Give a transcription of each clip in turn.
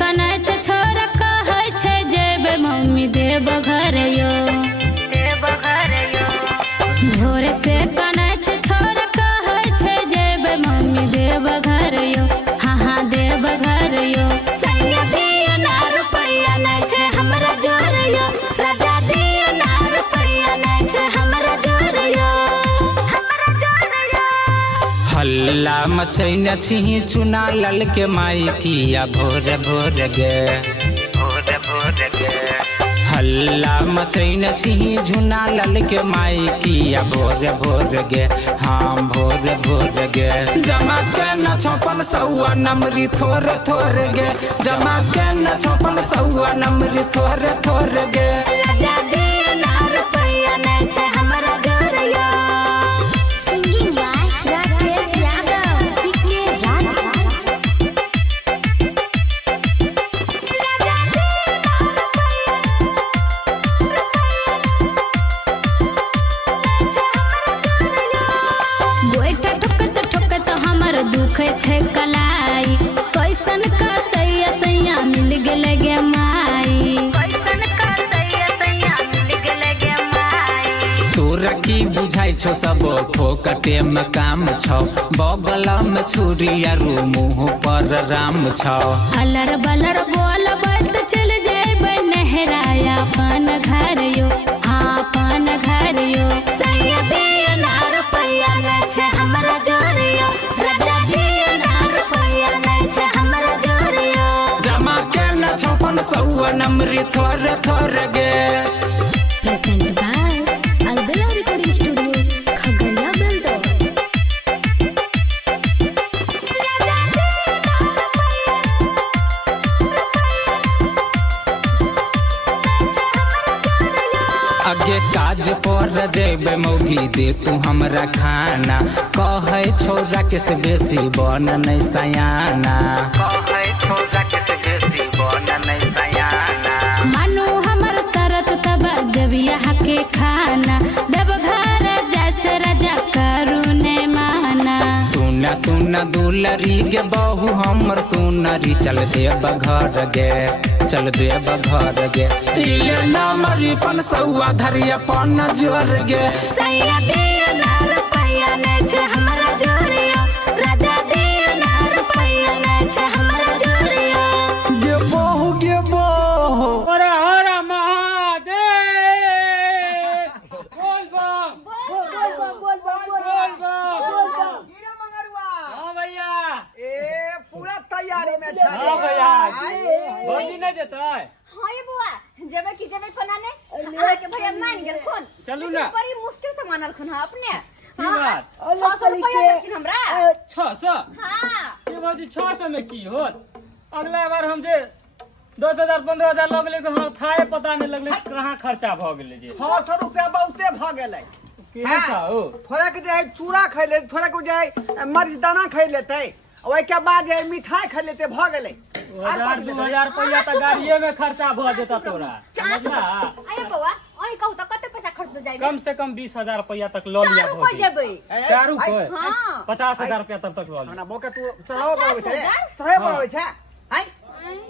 कनै छै छोरा कहै छै जेबे मम्मी देव घर यो भोरे से कनै छै छोरा कहै छै जेबे मम्मी देव घर यो हाँ हाँ देव घर यो सैया दिया ना रुपैया नै छै हमरा जोर यो राजा दिया ना रुपैया नै छै हमरा जोर यो हल्ला मचैन छी चुना लल के माई किया भोर भोर गे हल्ला मचैन छी झुना लल के माई किया भोर भोर गे हाँ भोर भोर गे जमा के न छोपन सौआ नमरी थोर थोर गे जमा के न छोपन सौआ नमरी थोर थोर गे राजा दिया ना रुपैया नै छै हमरा जोर यो छै कलाई कैसन का सैया सैया मिल गेले गे माई कैसन का सैया सैया मिल गेले गे माई तोरा की बुझाई छो सब फोकटे में काम छौ बगल में छुरी आरु मुँह पर राम छौ अलर बलर बोलबै त चल जेबै नहराया अपन घर यो हाँ अपन घर यो सैया दिया ना रुपैया नै छै हमरा जोर यो राजा दिया ना रुपैया नै छै हमरा जोर यो जमा के न छोपन सौआ नमरी थोर थोर गे present by Albela recording studio Khagaria Beldaur आगे काज पर जेबे मौगी दे तू हमरा खाना कहे छोरा के से बेसी बन नहीं सयाना कहे छोरा के से बेसी बन नहीं सयाना मानो हमर शरत तब देविया के खाना देव घर जैसे राजा करू ने माना सुना सुना दुलरी गे बहू हमर सुनरी चल देब घर गे चल देब घर गे इले नमरी पन सौआ धरिया पन जोर गे सैया दिया ना रुपैया नै छै हमरा जोर यो राजा दिया ना रुपैया नै छै हमरा जोर यो गे बहू हरा हरा महादेव बोल बम हाँ भैया पूरा तैयारी में हाँ भैया भौजी नहीं देता है हाँ ये बुआ जेबे की जेबे कोना ने आहा के भैया मान गेल कोन चलू ना बड़ी मुश्किल से मानल खन अपने की बात 600 रुपया देथिन हमरा 600 हां ये भौजी 600 में की होत अगला बार हम जे 10,000 15,000 लगले तो हम थाए पता नहीं लगले कहाँ खर्चा भ गेले जे 600 रुपया बहुते भ गेलै के का हो थोड़ा के जे चूड़ा खाइ ले थोड़ा के जे मरीच दाना खाइ लेतै ओइ के बाद जे मिठाई खाइ लेतै भ गेलै 2,000 रुपया तो गाड़िए में खर्चा भ जेता तोरा समझला आये बुआ ओही कहू त कते पैसा खर्च हो जाई कम से कम 20,000 रुपया तक लो लिया चारू कोई जेबे चारू कोई हां 50,000 रुपया तक लो लिया ना बोके तू चढ़ाओ पर छै चढ़े पर होइ छै हैं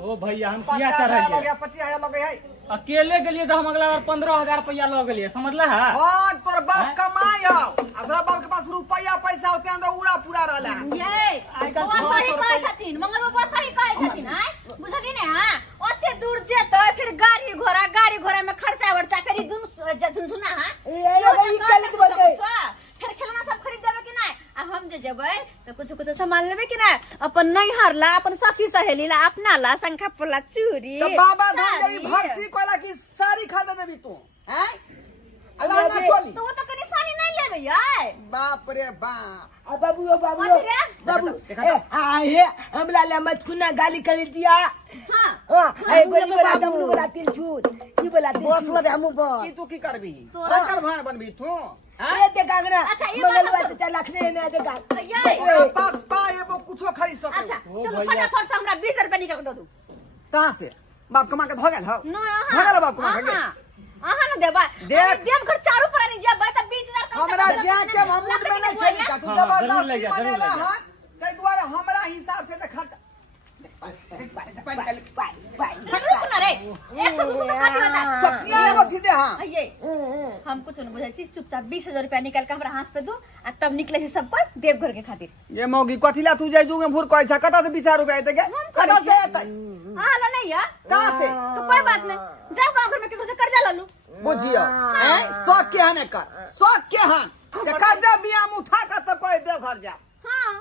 ओ भैया हम किया चढ़ाइए 25,000 लगे है अकेले गेलिए तो हम अगला बार 15,000 रुपया लो गेलिए समझला है हां तोर बाप कमाई हो अगला बाप के पास रुपया पैसा होते अंदर उड़ा पूरा रहला ये बुआ सही कहै छथिन मंगल बाबा सही कहै छथिन हैं बुझली ने हां ओते दूर जेतै फिर गाड़ी घोड़ा में खर्चा वर्चा करी दुन झुनझुना हां फिर खिलौना सब खरीद देबे कि नहीं आ हम जे जेबै तो कुछ सामान लेबे कि नहीं अपन नहीं हारला अपन साथी सहेली ला अपना ला शंखा पोला चूड़ी तो बाबा धन भक्ति कोला की सारी खरीद देबी तू हैं अल्लाह ना चली तो वो तो कनी सानी नहीं लेबे यार बाप रे बाप बाबू हे हमला ले मत खुना गाली कर दिया हां ए गोली वाला दम वाला तीन छूट की बोला तीन बस छूट मत हमू बस की तू की करबी कर भान बनबी तू ए देखा गना अच्छा, ये मंगलवार बात से चल रखने ने देखा ओकरा पास पाए वो कुछो खरीद सके अच्छा ओ चलो भैया। फटाफट से हमरा 20 रुपया निकाल दो तू कहां से बाप कमा के भ गेल हो ना भ गेल बाप कमा के आहा ना देबा देख। देव घर चारू प्राणी जेबै त 20,000 कम हमरा जा के हमूद में नहीं चली का तू हाँ, जरूर ले जबरदस्ती जा, जरूर ले बनेला जा। हां तै द्वारा हमरा हिसाब से देख रुक ना रे 100 का होता सत्या एगो सीधे हाँ ये हम कुछ नहीं बुझाई छी चुपचाप 20,000 रुपया निकाल के हमरा हाथ पे दो आ तब निकले छी सब कोई देवघर के खातिर ये मौगी कथिला तू जाय जुगे भूर कहै छ कतऽ से 20,000 रुपया एतै के कतऽ से एतै हां ला नहीं है कहां से तो कोई बात नहीं जाओ गांव घर में केकरो से कर्जा ला लू बुझियो हैं शौक के हने कर शौक के हन के कर्जा बियाम उठा के त कोई देवघर जा हां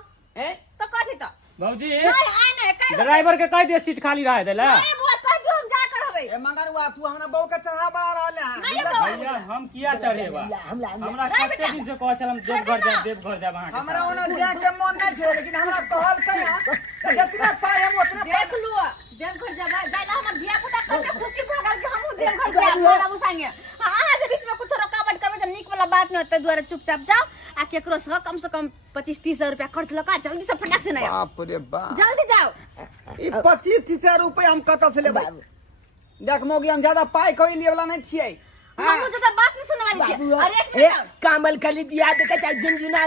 हैं तो कथि त भौजी नहीं आए नहीं कई ड्राइवर के कह दे सीट खाली रह देला नहीं बुआ कह दियो हम जा कर हबै ए मंगरुआ तू हमरा बहु के चढ़ा बा रहले नहीं हैं बाबा। भैया हम किया चढ़ेबा हमरा नहीं कते दिन से कह चलम देवघर जा वहां हमरा ओना जाय के मन नहीं छै लेकिन हमरा कहल कया जितना पाए हम उतना देख लो देवघर जाबा जाइला हमर धिया पुता कते खुशी भ गल कि हमहु देवघर जाब बाबू संगे हां जे बीच में कुछ रुकावट करबे त निक वाला बात नहीं होतै दुआरे चुपचाप जाओ आ केकरो से कम 25-30,000 रुपया खर्च लगा जल्दी से फटाक से नहीं बाप रे बाप जल्दी जाओ ई 25-30,000 रुपया हम कतऽ से लेबै देख मोगी हम ज्यादा पाई कोई लिए वाला नहीं छियै हमहु ज्यादा बात नहीं सुनने वाली छी बाबू अरे एक मिनट कामल कली दिया देखे चाहे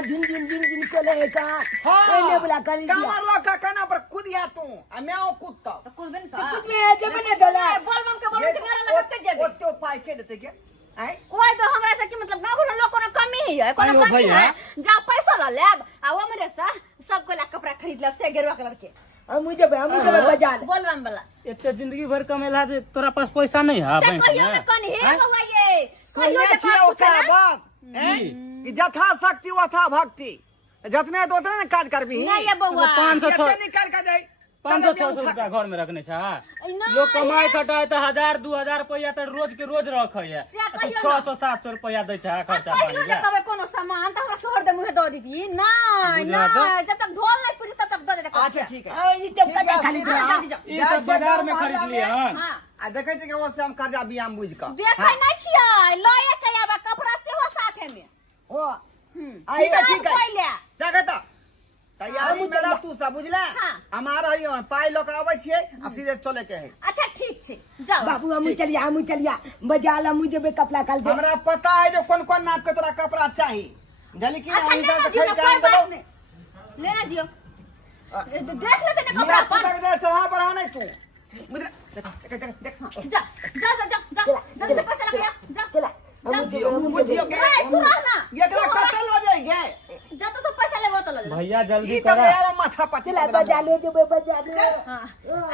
झुनझुन को ले का पहले बोला कली दिया कामर लका कना पर कुदिया तू आ मैं कुत्ता तो कुछ भी तो नहीं कुछ में जब ने दला बोल बम के बोल के मारा लगते जेबे ओतो पाई के देते के आई कोई तो हमरा से कि मतलब गांव घर लोग कोनो कमी है कोनो अयो कमी भैया। है जा पैसा ला लेब आ वो मेरे से सबको ला कपड़ा खरीद लेब से गेरुआ कलर के हम मुझे बाजार बोल बम वाला एते जिंदगी भर कमेला जे तोरा पास पैसा नहीं है से बैंक कहियो में में कौन है बउआ ये कहियो सुनने जे छियै बात ओकरा पूछे बात हैं कि जथा शक्ति वथा भक्ति जतने तो उतने न काज करबी नहीं ये बउआ 500 एते निकाल के जाई 500-600 रुपया घर में रखने छा नहीं, लोग कमाई खटाई तो 1,000-2,000 रुपया तो रोज के रोज रखे है से कहियो ना। 600-700 रुपया दे छा खर्चा कहियो पानी जे का कबे कोनो सामान त हमरा शहर दे मुहे दो दीदी नहीं बुझला तो? नहीं जब तक ढोल नहीं पूरी तब तक दो दे अच्छा ठीक है ये चौका ठीक है, खाली सीधा। जल्दी जाओ ये सब बाजार में खरीद लिए हन हां आ देखे छै कि वो से हम कर्जा बियाम बुझ के देखै नहीं छियै लए के आबा कपड़ा सेहो साथे में ओ ठीक है ले देखे तो तैयारी में रह तू सब बुझला हाँ। हमार हइयो पाई लोग आबै छियै आ सीधे चले के है अच्छा ठीक छे जाओ बाबू हम चलिया बाजार हम मुझे बे कपड़ा काल दे हमरा पता है जो कौन कौन नाप के तोरा कपड़ा चाहिए जल्दी की अच्छा हम लेना इधर जियो खरीद कोई के बात देबो नहीं लेना जियो देख लेते ना कपड़ा कपड़ा पर दे चढ़ा बढ़ा नहीं तू बुझला देख जा जा जा जा जा जल्दी से पैसा लगा जा चला बुझियो के ए तू रह ना ये एकरा कतल हो जाई गे जा तो सब पैसा लेबो तो ले ले भैया जल्दी ई त करा यार माथा पची चला बाजार ले जो बाजार ले हां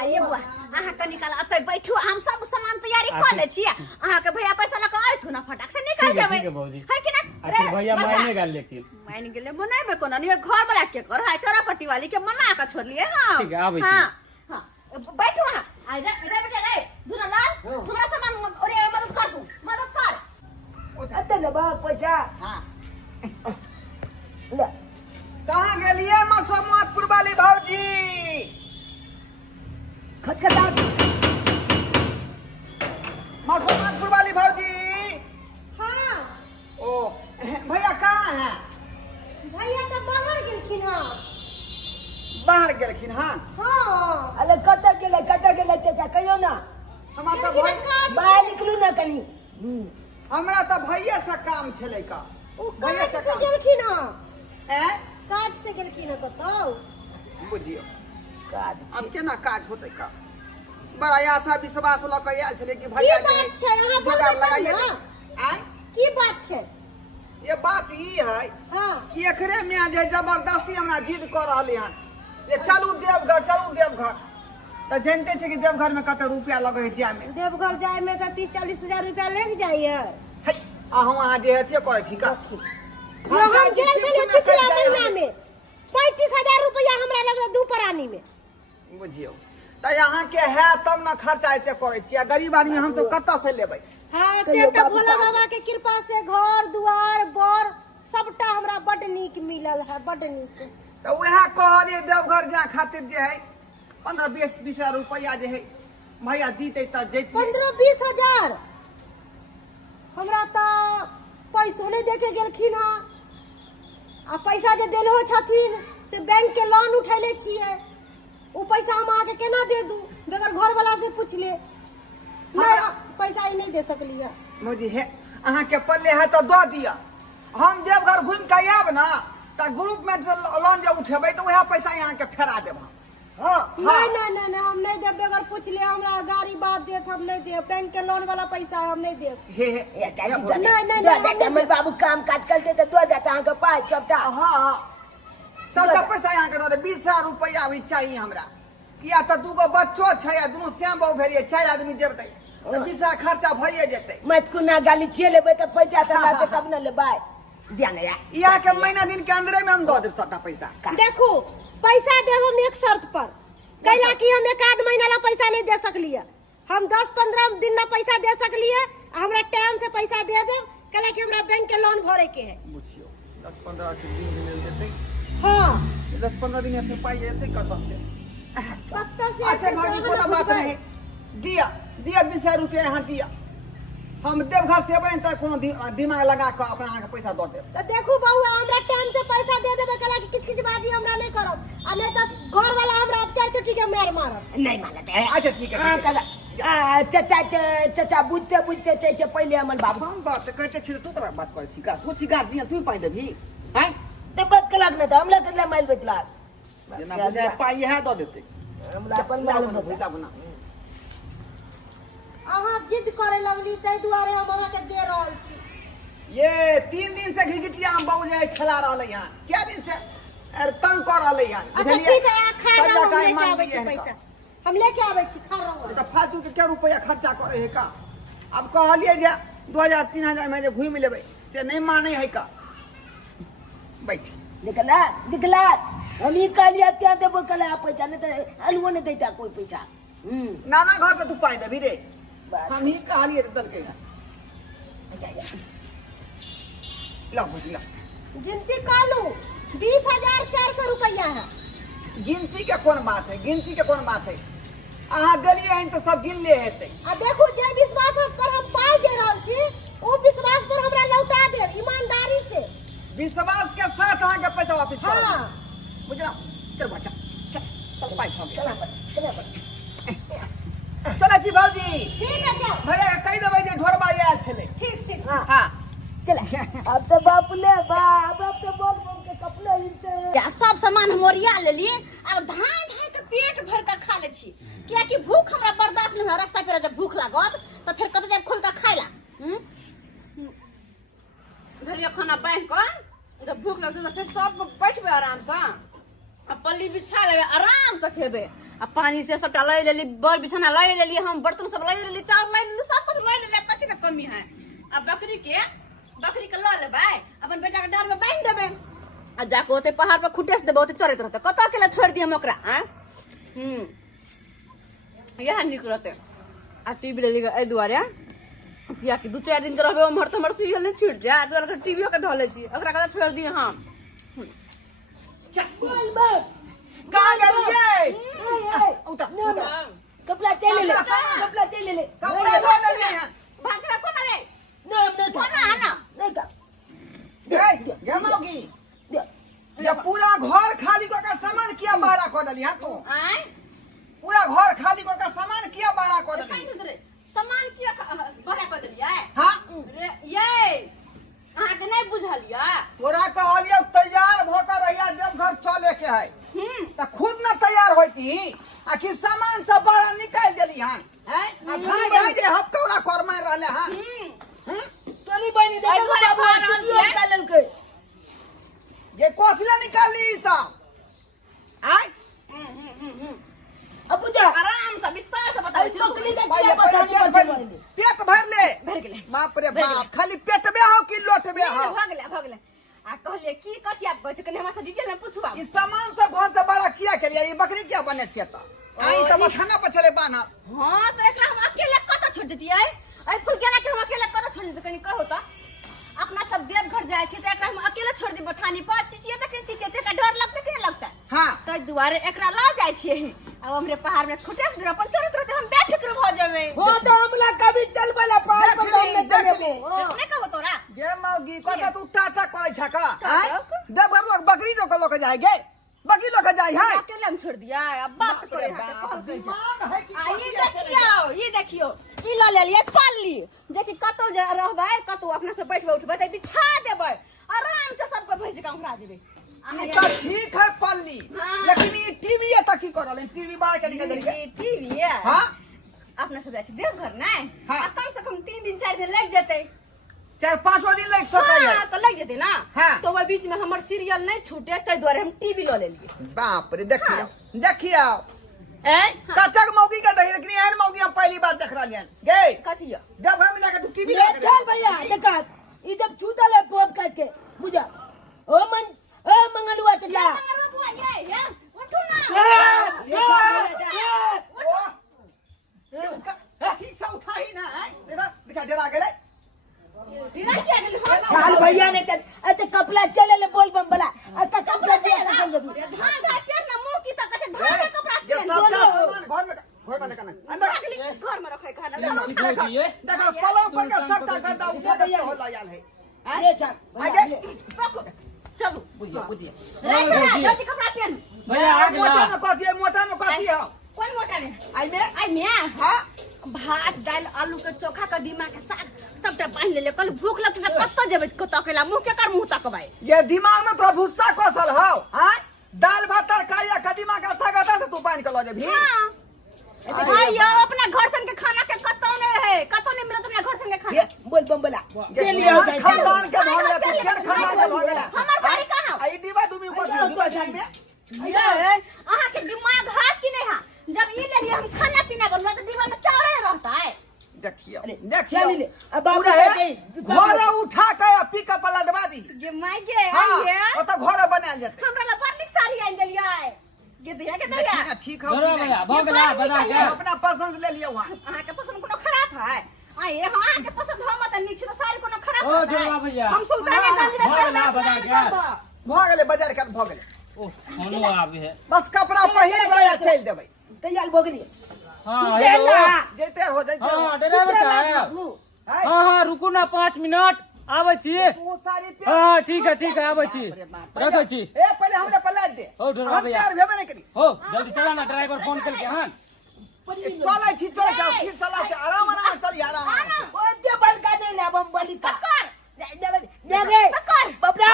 आइए बुआ अहाँ के निकाल अतै बैठू हम सब सामान तैयारी कर ले छियै अहाँ के भैया पैसा लगा आइथु ना फटाक से निकाल ठीक है, देबै ठीक है, भौजी। है कि ना आखिर भैया मायने गल लेकिन मान गेले मनाइबे कोनो नहीं घर वाला के कर है चौरापट्टी वाली के मना के छोड़ लिए हां ठीक है, आबै छी। हां बैठू वहां आ रे बेटा रे जुना लाल थोड़ा सामान अरे मदद कर तू मदद कर अते न बाप पैसा हां ले कहां गेलिए मसोमतपुर वाली भौजी खटखटा मसोमतपुर वाली भौजी हां ओ भैया कहां है भैया तो बाहर गेलखिन हां बाहर गेलखिन हां हां अरे कत गेले चाचा कहियो ना हमरा तो भाई बाहर निकलू ना कनी हमरा तो भैया से काम छले का उ भैया काज से से काम गेलखिन हां हैं काज से गेलखिन हां बताओ बुझियो काज अब केना काज होतै का बड़ा आशा विश्वास ल के आयल छले कि भैया की बात छै अहाँ जोगाड़ बोलबै लगाइए तब ना। आय की बात छै ये बात ई है हां कि एकरे में जे जबरदस्ती हमरा जिद कर रहले हन ये चलू देवघर त जानते छै कि देवघर में कते रुपया लगे है जाय में देवघर जाए में तो 30-40 हजार रुपया लग जाइए है अहाँ वहां जे हथिए करे छी का हम गेल छलिए पिछला महीना में 35,000 रुपया हमरा लगल दू प्राणी में बुझियो त यहाँ के है तब ना खर्चा एते करे छी गरीब आदमी हम सब कत्ता से लेबै हाँ से तो भोला बाबा के कृपा से घर दुआर बर सबटा हमरा बड नीक मिलल है बड नीक त वह कहलिए देवघर जा खातिर जे है 15-20 हजार रुपया जे है भैया दीते त जैते 15-20 हजार हमरा तो पैसो नहीं देके गेलखिन हां आ पैसा जे देलो छथिन से बैंक के लोन उठैले छिए उ पैसा हम आके केना दे दू बगैर घर वाला से पूछ ले मैं पैसा ही नहीं दे सकली है मोदी है अहाँ के पल्ले है तो दो दिया हम देवघर घूम के आब ना त ग्रुप में लोन जे उठेबै त वह पैसा यहाँ के फेरा देब हम हाँ नहीं हम नहीं देब बगैर पूछ ले हमरा गाड़ी बात देत हम नहीं देब बैंक के लोन वाला पैसा है हम नहीं देब हे ये चाची हे नहीं, हमर बाबू काम काज करते तो दो देता अहाँके पाइ सबटा हाँ सबटा पैसा यहाँ के दे 20,000 रुपया भी चाहिए हमरा किया तो दूगो बच्चो छै आ दुनू श्याम बाबू भेलिए 4 आदमी जेबतै तो 20,000 खर्चा भइए जेतै मत कुना गाली छे लेबै त पैसा त लाते तब न लेबै ध्यान या यहाँ के महीना दिन के अंदरे में हम दो देब सबटा पैसा देखो पैसा देब हम एक शर्त पर कैला कि हम एक आध महीना ला पैसा नहीं दे सकलिए हम 10-15 दिन ला पैसा दे सकलिए हमरा टाइम से पैसा दे देब कैला कि हमरा बैंक के लोन भरे के है बुझियो 10-15 दिन मिल जेतै हाँ 10-15 दिन अपने पाई जेतै कतऽ से कत्तो से अच्छा भाभी कोनो बात नहीं दिया 20,000 रुपया यहाँ दिया हम देवघर से अबे त कोनो दिमाग लगा के अपना अहाँ के पैसा दऽ देब तो देखू बउआ हमरा टाइम से पैसा दे देबे कैला कि किछ बाजी हमरा नहीं करब आ नहीं तो घर वाला हमरा अब 4 चोटी के मार मारब नहीं मानत है अच्छा ठीक है हाँ कला चाचा बुझते ते पहिले हमर बाबू हम बात करते छी तू तोरा बात करे छी का तू छी गार्जियन तू पाई देबी हैं ते बात कलाक न त हमरा कतला माइल बेतला जेना बुझे पाई है दऽ देतै हमरा अपन मालूम न भइता बना अहाँ जिद करे लगली तै दुआरे हम अहाँ के दे रहल छी ये 3 दिन से घिघिटिया हम बाबू जे खेला रहले यहाँ क्या दिन से तंग कर रहले यहाँ अच्छा ठीक है खा रहा हम लेके आबै छी पैसा हम लेके आबै छी खा रहा तो फालतू के क्या रुपया खर्चा करे है का अब कहलिए जे 2,000-3,000 में जे घूम लेबै से नहीं माने है का बैठ दिखला हम ही कहलिए त्या देबो कला पैसा नहीं त अलुओ नहीं देता कोई पैसा नाना घर से तू पाई देबी रे हम ही कहलिए दल के ला बुझला गिनती कालू 20,400 रुपया है गिनती के कौन बात है गिनती के कौन बात है अहाँ देलिए हन तो सब गिन ले हेतै आ देखू जे विश्वास पर हम पाई दे रहल छी ओ विश्वास पर हमरा लौटा देब ईमानदारी से विश्वास के साथ अहाँ के पैसा वापस कर हाँ बुझला चल बच्चा चल पाई चला चला छी भौजी ठीक है जाओ भैया के कहि देबै जे ढोरबा आयल छलै ठीक हाँ चला अब तो बाप ले बाप अब तो बोल बोल के कपड़ा इनसे या सब सामान हम ओरिया लेली अब धाय धाय के पेट भर के खा ले छी किया कि भूख हमरा बर्दाश्त नहीं हो रास्ता पे जब भूख लागत तो फिर कत जब खोल के खाइला धरिया खाना बांध कर जब भूख लगते तो फिर सब बैठबे आराम से अब पल्ली बिछा लेबे आराम से खेबे अब पानी से सबटा लै लेली बर बिछाना लै लेली हम बर्तन सब लै लेली चावल लै लेली सब कुछ लै लेली कथी के कमी है अब बकरी के ल लेबै अपन बेटा के डार में बांध देबे आ जाके ओते पहाड़ पर खुटेस देबे ओते चरत रहते कत के ले छोड़ दिए हम ओकरा यह निक रहते आ टीवी ले ए दुआरे किया कि 2-4 दिन रहबे हमर तो हमर सीरियल नहीं छूट जाए दुआरे तो टीवीओ के धले छी ओकरा कत छोड़ दिए हम बोल बाप कहाँ गेलिए उठा कपड़ा चले ले कपड़ा चले ले कपड़ा ले लेलिए हैं भागला कोना रे ना नहीं था कोना आना नहीं था गे मौगी ये पूरा घर खाली को का सामान किया बारा को दली हां तू आय पूरा घर खाली को का सामान किया बारा को दली सामान किया भरा कर देलिए हां रे ये अहाँ के नहीं बुझलिया तोरा कहलिए तैयार होकर रहिया जब घर चले के है त खुद न तैयार होती आखिर सामान सब बड़ा निकाल देली हन हैं आ भाई भाई जे हपकौड़ा कर मार रहले हन तोली बनी देखो बाबू वीडियो निकाल के ये कोथला निकाली सब आय अब जा आराम से विस्तार से बताओ टोकरी के भाई क्या पता पेट भर ले भर गेले बाप रे बाप खाली पेटबे हो कि लोटबे हो भगले आ कहलिए की कथि आप कहै कने हमरा से डिटेल में पूछबा ई सामान सब घर से बड़ा किया के लिए ये बकरी क्या बने छिए त आई सब खाना पछले बाना हां तो एकरा हम अकेले कत छोड़ देतिए आई फुल केना के हम अकेले कत छोड़ देते कनी कहो त अपना सब देवघर जाय छी त एकरा हम अकेले छोड़ दी बथानी पर चिचिए त चिचिए त का डर लगते कि नहीं लगता हां त दुआरे एकरा ला जाय छी अब हमरे पहाड़ में खुटेस दे अपन चरित्र रहते हम बेफिक्र हो जावे हो तो हमला कभी चल वाला पास पर हमने देबे नहीं कहो तोरा गे मौगी को तू टाटा करे छ का आय देवघर लोग बकरी जो के लोग जाए गे बकरी लोग जाए है अकेले हम छोड़ दिया अब बात करे दिमाग है कि ये देखियो ई ल लेलिए पाली जे कि कतो जे रहबै कतो अपना से बैठबै उठबै त बिछा देबै आराम से सबको भेज के हमरा जेबै ये तो ठीक है पल्ली हाँ। लेकिन ये टीवी है तक की करल टीवी बाहर के निकल गई ये टीवी है हां अपने से जाए देवघर नहीं हाँ। अब कम से कम 3 दिन 4 दिन लग जाते 4-5 दिन लग सके है हाँ, तो लग जाते ना हाँ। तो वह बीच में हमार सीरियल नहीं छूटे तै द्वारे हम टीवी लो ले लिए बाप रे देखियो ए कतक मौगी का दही लेकिन एहन मौगी हम पहली बार देख रहलियन गे कथिया देवघर में जाके तू टीवी ये चल भैया देखा ये जब छूतल है पोप काट के बुझा ओ मंगलुआ ये चला मंगरवा बुआ ये उठो ना ठीक से उठाई ना है देखा दिखा जरा गए ढीला किया गेल हो साल भैया ने ते कपड़ा चले ले बोल बम बला अत कपड़ा चले धान धान पेर ना मुंह की तक धान का कपड़ा ये पेन सब का सामान घर में देखना अंदर अगली घर में रखे खाना देखो पलंग पर का सबका गद्दा उठा के हो लायल है ले चल आगे चलो बुझिए जल्दी कपड़ा पहन भैया मोटा में कॉफी है कौन मोटा में आई में आई मैं हां भात दाल आलू के चोखा के दिमाग के साग सबटा बांध ले कल भूख लगत से कत्ता जेबे कत अकेला मुंह के कर मुंह तकबाई ये दिमाग में तो भुस्सा कसल हो हां दाल भात तरकारी कदीमा का साग आता से तू पानी के लो जे भी हां भाई यो अपना घर सन के खाना के कत्ता नहीं है कत्ता नहीं मिलत अपना घर सन के खाना बोल बम बला के लिए हो जाए खानदान के भोगला तू फिर खानदान के भोगला हमर भाई कहां आई दीवा तुम ऊपर दीवा जी में ये अहाँ के दिमाग है कि नहीं है जब ये ले लिए हम खाना पीना बनवा तो दीवार में चावल रहता है देखियो चल ले अब बाबू पूरा है घर उठा के पिकअप वाला दबा दी ये माई के हां ये ओ तो घर बनाल जते हमरा ला बर्निक साड़ी आइन देलिया ये दिया के दिया ठीक हो जरा भैया भोगला बना के अपना पसंद ले लियो वहां अहाँ के पसंद कोनो खराब है आई अहाँ के पसंद हम त नीचे तो साड़ी कोनो खराब ओ है जरा भैया हम सुल्ताने गंज में भोगला बना के भ गेले बाजार के भ गेले ओ खानो आवे है बस कपड़ा पहिर के चल देबै तैयार बोगली हां ले हेलो ला जैते हो जैते हां ड्राइवर साहब हां हां रुकू ना 5 मिनट आबै छी तू सारी पे हां ठीक है आबै छी रखै छी ए पहले हमरे पलाट दे ओ ड्राइवर हम भैया तैयार भेबे नहीं करी हो जल्दी चला ना ड्राइवर फोन करके हां चलै छी चल जाओ फिर चला के आराम आराम चल आराम ओ दे बलका दे ले बम बली का पकड़ दे दे पकड़ बबरा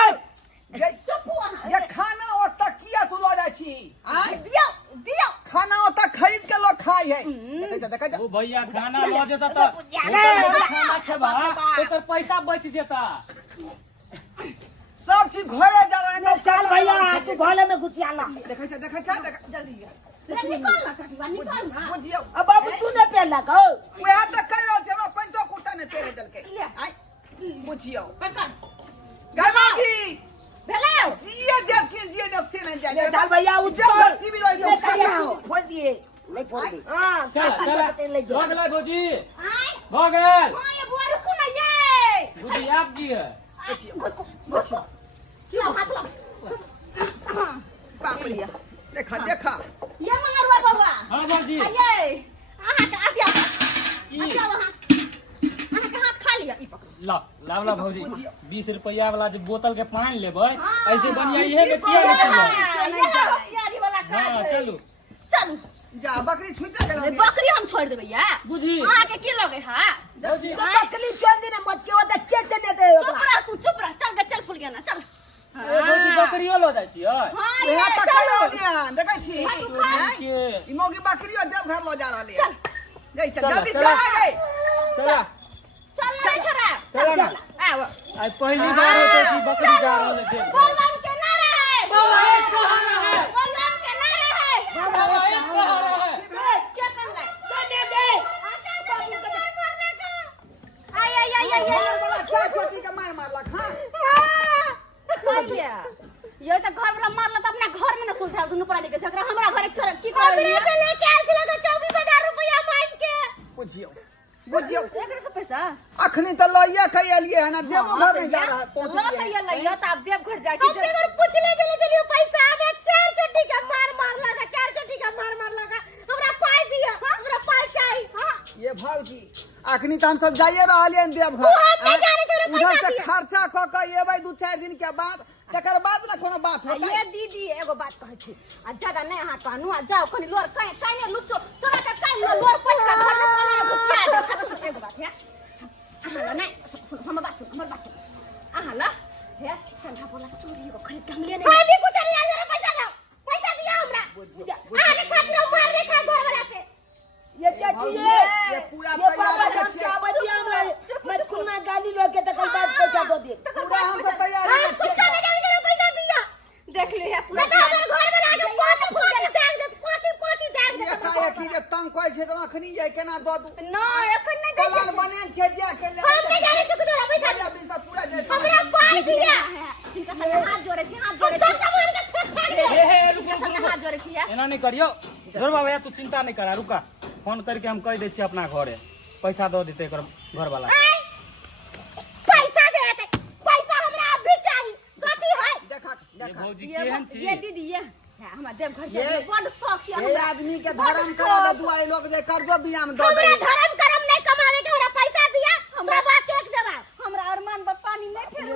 ये चुप वहां ये खाना और तकिया तू लो जाय छी दियो खाना और तक खरीद के लोग खाई है देखै जा ओ भैया खाना ल देता त खाना खेबा एकर पैसा बच जेता सब चीज घरे जा रहे हैं चल भैया तू घोले में घुसियाला देखै जा जल्दी ले निकाल ना कटिवा निकाल ना बुझियो अब बाबू तू ने पहला का वह तक कह रहा छै हमरा पंचो कुर्ता ने पेरे दल के आई बुझियो पकड़ गाना की भेलाओ जिए जब से नहीं जाए चल भैया जब टीवी लो ले तैयार खोल दिए ले खोल दी हां चल ले जाओ भोगला भौजी आई भोगल हां ये बुआ रुको ना ये भौजी आप की है लो हाथ लो बाप रे देखा ये मंगरवा बाबा हां भौजी ये अहाँ के आतिया आतिया वहां अहाँ के हाथ खा लिया ई पकड़ लावला भौजी 20 रुपया वाला जो बोतल के पानी लेबै ऐसे बढ़िया इहे के किया नहीं ये होशियारी वाला काज हां है चलू चलू जा बकरी छूट गेल बकरी हम छोड़ देबै या बुझी अहाँ के की लगे हां भौजी बकली छोड़ दे ना मत के होता के चले दे चुप रह चल के चल फुल गया ना चल ए भौजी बकरियो ल जाइ छियै हां यहां ये तक चलो कह रहा देखै छी के ई मोगी बकरियो देव घर लो जा रहले चल जल्दी चलो, जल्दी चलो। चला गए चला चल नहीं छोरा चलो ना आओ आज पहली बार होते कि बकरी जा रहल है बोलबम के ना रहे बोलबम कहाँ रहे? बोलबम के ना रहे क्या कर ले दे आई आई आई आई घर वाला चाय छोटी के मार मारलक हां ये तो घर वाला मारला तो अपना घर में न सुलझाओ दुनु प्राणी के झगड़ा हमरा घरे कर की कर हमरे से लेके आल छला 24,000 रुपया मांग के बुझियो एकरे से पैसा अखनी तो लइया कह एलिए है ना देवो घर में जा रहा लो तैया लइया त आप देव घर जाई छी हम अगर पूछ ले गेले चलियो पैसा हमरा 4 चोटी का मार लगा 4 चोटी का मार लगा हमरा पाई दिया हमरा पाई चाहिए हां ये भाव की अखनी तो हम सब जाइए रहलिए देव घर हम नहीं जाने तोरे उधर पैसा से दिया। खर्चा क के एबै 2-4 दिन के बाद तकर बाद ना कोनो बात होता ये दीदी एगो बात कहै छी आ ज्यादा नहीं हां कानू आ जाओ कनी लोर कहीं कहीं लुचो चोरा के कहीं लोर पैसा का घर में कोने घुसिया दे एगो बात है आहा नहीं हमर बात आहा ला हे संधा बोला चोरी एगो खरीद के हम ले नहीं देख ले पूरा बता हमर घर में लागे पोती पोती दाग दे पोती दाग दे एकाएकी जे तंग कहै छै त अखनी जाय केना दऽ दू ना एखन नहीं दे कलाल बनेल छै जा के ले हम नहीं जाने चुक दो पैसा या बिल त पूरा दे हमरा पाई दिया इनका सामने हाथ जोड़े छी हाथ जोड़े सब सामान के फेंक छाड़ दे हे रुको इनका सामने हाथ जोड़े छी एना नहीं करियो जोर बाबा तू चिंता नहीं करा रुका फोन करके हम कह दै छी अपना घरे पैसा दो देते एकर घर वाला पैसा दे पैसा हमरा अभी चाहिए कथी है देखा ये देखा भौजी केहन छी ये दीदी ये हमरा देव घर ये- जाए बड़ शौक है ए आदमी के धर्म करा दे दुआई लोग जे कर्जो बियाह में दऽ दे हमरा धर्म करम नहीं कमावे के हमरा पैसा दिया सब बात एक जवाब हमरा अरमान बा पानी नहीं फेरू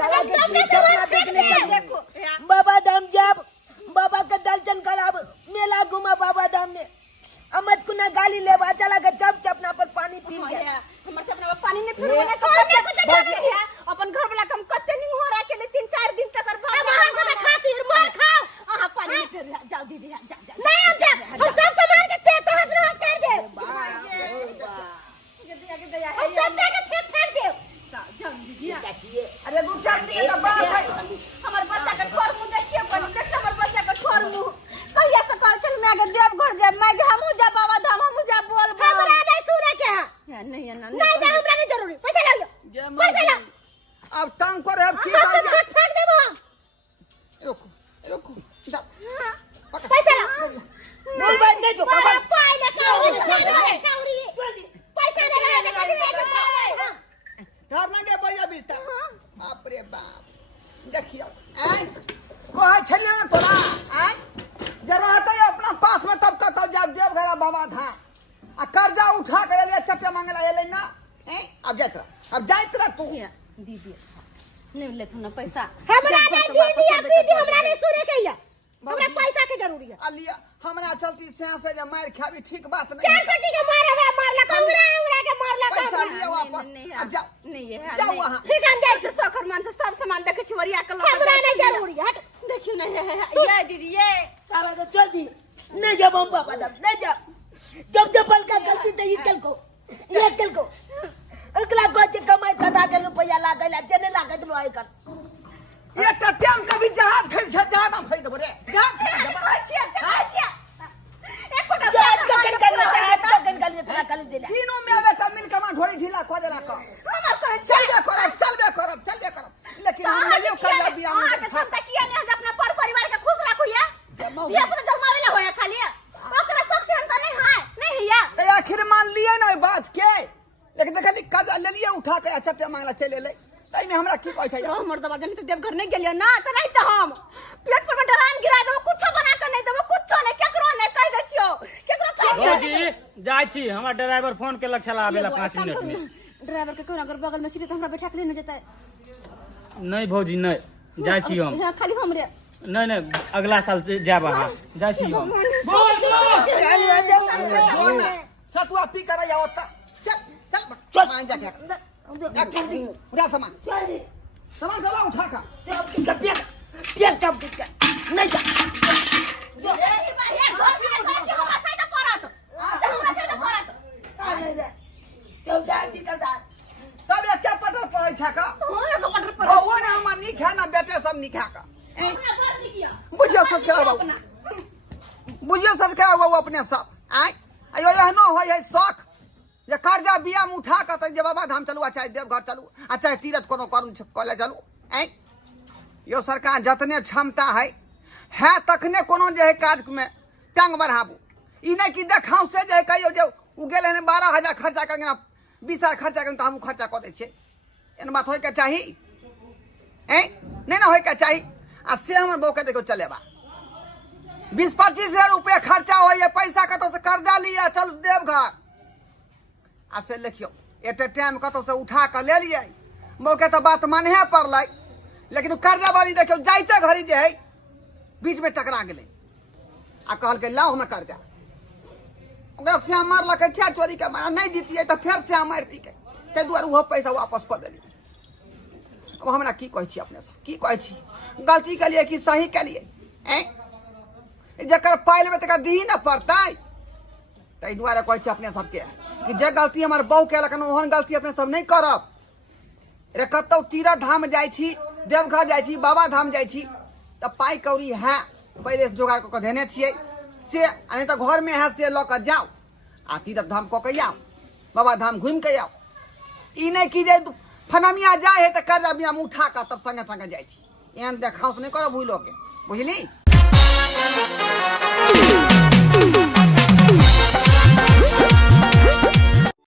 चला के तुमने चपना जवाब देखने दे चल देखो बाबा धाम जब बाबा का दर्शन कराब मेला घुमा बाबा धाम में अमत कुना गाली लेवा चला के चप चपना पर पानी पी के हमर से अपना पानी नहीं फेरू वाला तो हमने कुछ जाने छी अपन घर वाला हम कते नहीं हो रहा के 3-4 दिन तक हम हां से खातिर मार खाओ आहा पानी नहीं फेरू जाओ दीदी जा जा नहीं हम सब सामान के ते तहस नहस कर दे हम सब के फेंक दे अरे दू चार दिन के बात है हमर बच्चा के ठोर मुंह देखिए अपन देख हमर बच्चा के ठोर मुंह कहिया से कहै छल मैं के देव घर जाए मैं के हमहु जा बाबा धाम हमहु जा बोल हमरा नहीं सुने के नहीं नहीं दे हमरा नहीं जरूरी पैसा ला लो पैसा ला अब तंग कर अब की हम बात सब फेंक देबो रुको रुको जा पैसा ला बोल बंद नहीं जो बाबा बड़ा पाई ले के छौरी पैसा दे धरना के बढ़िया बिस्ता बाप रे बाप देखियो आई कोहा छलिए ना तोरा आई जे रहते अपना पास में तब तक जा देव घर बाबा था आ कर्जा उठा के ले चट्टे मांगला एले ना हैं अब जाइत रह तू दीदी नहीं ले तू ना पैसा हमरा नहीं दीदी हमरा नहीं सुने के या हमरा पैसा के जरूरी है अलिया हमरा चलती से से जे मार खाबी ठीक बात नहीं चार कटी के मारला कंगरा के मारला पैसा लिया वापस आ जाओ नहीं है जाओ वहां ठीक हम जाए सोखर मान से सब सामान देखे छोरिया के हमरा नहीं जरूरी हट देखियो नहीं ये दीदी ये चला तो चल दी नहीं जब हम बाबा धाम नहीं जब जब बल का गलती तो ये कल को अगला गोचे कमाई कदा के रुपया लागला जने लागत लो आय कर ये टट्टियम कभी जहाज खै से ज्यादा फै दे रे तीनों में बेटा मिल के ढोरी ढीला कर देला का चलबे करब लेकिन हम नहीं कर बियाह में क्षमता किया ने अपना पर परिवार के खुश रखो या ये अपन जमावेला होया खाली ओकरा शौक से अंत नहीं है नहीं या तो आखिर मान लिए ना बात के लेकिन देखली कर्जा ले लिए उठा के चट्टे मांगला चले ले तई में हमरा की कहै छै हमर दबा जने देव घर नहीं गेलियो ना त नहीं त हम प्लेट पर डरान गिरा देबो कुछो बना के नहीं देबो कुछो नहीं केकरो नहीं कह दै छियो केकरो भौजी जाय छी हमर ड्राइवर फोन केलक छला आबेला 5 मिनट में ड्राइवर के कोना अगर बगल में सीटे त हमरा बैठा के लेने जेतै नहीं भौजी नहीं जाय छी हम खाली हमरे नहीं अगला साल से जाब अहाँ जाय छी हम सतुआ पी कर या ओता चल मान जा के उड़ा सामान साला उठा का पेट चप के नहीं जा सब एक पटर पड़ै छै का वो ने हम नहीं खाना बेटे सब नहीं खा का बुझियो सब्सक्राइब बाबू अपने सब आय अयो एहनो होय है शौक जे कर्जा बिया में उठा के त जे बाबा धाम चलू आ चाहे देवघर चलू आ चाहे तीरथ कोनो करू कॉले चलू आय यो सरकार जतने क्षमता है तखने कोनो जे है काज में टांग बढ़ाबू ई नहीं कि देखाऊ से जे कहियो जे उ गेले ने 12,000 खर्चा करना 20,000 खर्चा करना हम खर्चा कर दे छे एन बात होय के चाही नहीं ना होय के चाही आ से हमर बौ के देखो चलेबा 20-25 हजार रुपया खर्चा हो पैसा कतो से कर्जा लिया चल देवघर आ से लिखियो एटे टाइम कतो से उठा के ले लिए मौके तो बात माने पड़ल लेकिन कर्जा वाली देखियो जाइते घड़ी जे है बीच में टकरा गेले आ कहल के लाओ हमरा कर्जा ओकरा से मारल के छा चोरी के मारा नहीं दीतिए तो फिर से मारती के ते दुआरे वो पैसा वापस कर देली अब हमरा की कहै छी अपने से की कहै छी गलती के लिए कि सही के लिए जकर पाइल में तक दी न पड़तै तै दुआरे कहै छी अपने सबके कि जे गलती हमर बहू केलक ओहन गलती अपने सब नहीं करब रे कतौ तीरथ धाम जाइ छी देवघर जाइ छी बाबा धाम जाइ छी तो पाई कौड़ी है पहले जोगाड़ कऽ देने छियै से, आ नहीं तो घर में है से लऽ जाओ आ तीर्थ धाम कऽ के आओ, बाबा धाम घूम के आओ। ई नहीं कि जे फनमिया जाए है तो कर्जा बिया में उठा कर तब संगे संगे जाए छी, एहन देखाउस नहीं करो भूलो के, बुझली।